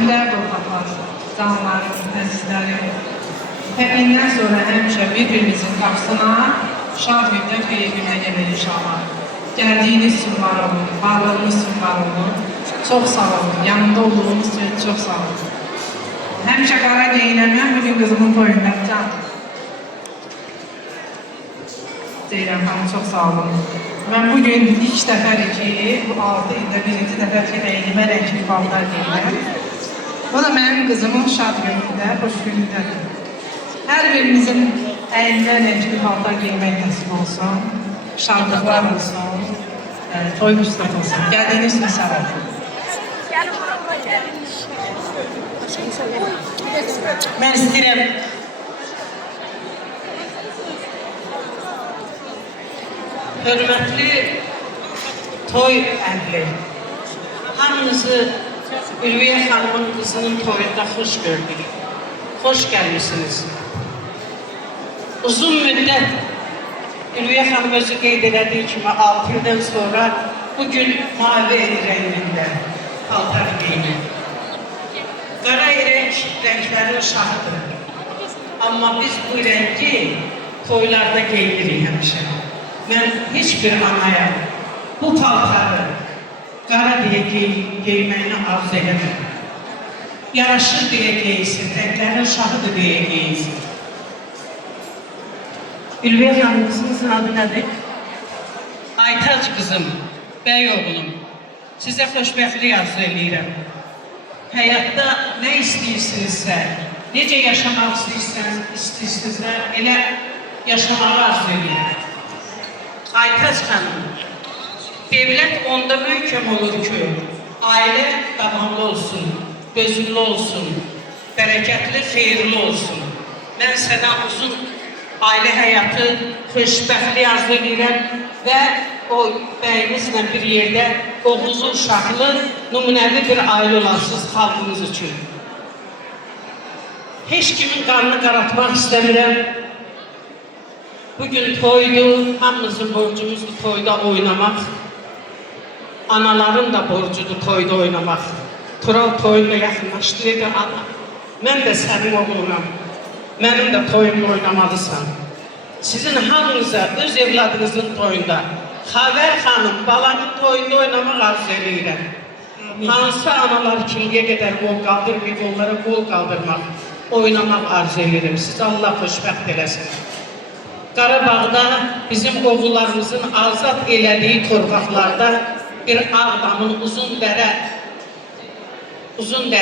gözümlər qorxaqlar, canlarım, əzizlərim. Təqdindən sonra həmişə bir-birimizin qapısına şad gündən xeyir günə gəlir inşallah. Gəldiyiniz üçün var olun, varlığınız üçün var olun. Çox sağ olun, yanında olduğunuz üçün çox sağ olun. Həmişə qara geyinəməm, bugün qızımın toyunda can. Deyirəm, xanım, çox sağ olun. Mən bugün ilk dəfədir ki, bu 6 ildə birinci dəfə ki, əynimə rəngli paltar geyinəm. O da mənim qızımın şad günündə, xoş günündədir. Hər birimizin əynimə rəngli paltar geyinmək nəsib olsun, şadlıqlar olsun, toy müstəq olsun. Gəldiyiniz üçün sağ olun. Mən istəyirəm hörmətli toy əhli, hamınızı Ülviyə xanımın qızının toyunda xoş gördük. Xoş gəlmişsiniz. Uzun müddət Ülviyə xanım özü qeyd elədiyi kimi 6 ildən sonra bugün mavi rəngində paltar geyinir. Qara rənglərin şahıdır. Amma biz bu rəngi toylarda geyinirik həmişə. Mən heç bir anaya bu paltarı qara deyə geyməyini arzu edəməm. Yaraşır deyə geysin, rənglərin şahıdır deyə geysin. Ülviyə xanımızın adı nədir? Aytac qızım, bəy oğlum, sizə xoşbəxtlik arzu edirəm. Həyatda nə istəyirsinizsə, necə yaşamaq istəyirsinizsə, elə yaşamağı arzu edirəm. Aytac xanım, devlət onda möhkəm olur ki, ailə davamlı olsun, gözünlü olsun, bərəkətli, xeyirli olsun. Mən sənə uzun ailə həyatı, xoşbəxtlik arzu edirəm və o bəyimizlə bir yerdə oğuzlu, uşaqlı, nümunəvi bir ailə olarsınız xalqımız üçün. Heç kimin qarnını qaratmaq istəmirəm. Bugün toydur, hamımızın borcumuzdur toyda oynamaq. Anaların da borcudur toyda oynamaq. Tural toyunda yaxınlaşdı, dedi, ana, mən də sənin oğlunam, mənim də toyumda oynamalısan. Sizin hamınıza, öz evladınızın toyunda, Xavər xanım, balanın toyunda oynamaq arzu edirəm. Hansı analar kimliyə qədər qol qaldırmayıb, onlara qol qaldırmaq, oynamaq arzu edirəm. Siz Allah xoşbəxt eləsin. Qarabağda bizim oğullarımızın azad elədiyi torpaqlarda bir Ağdamın uzun dərə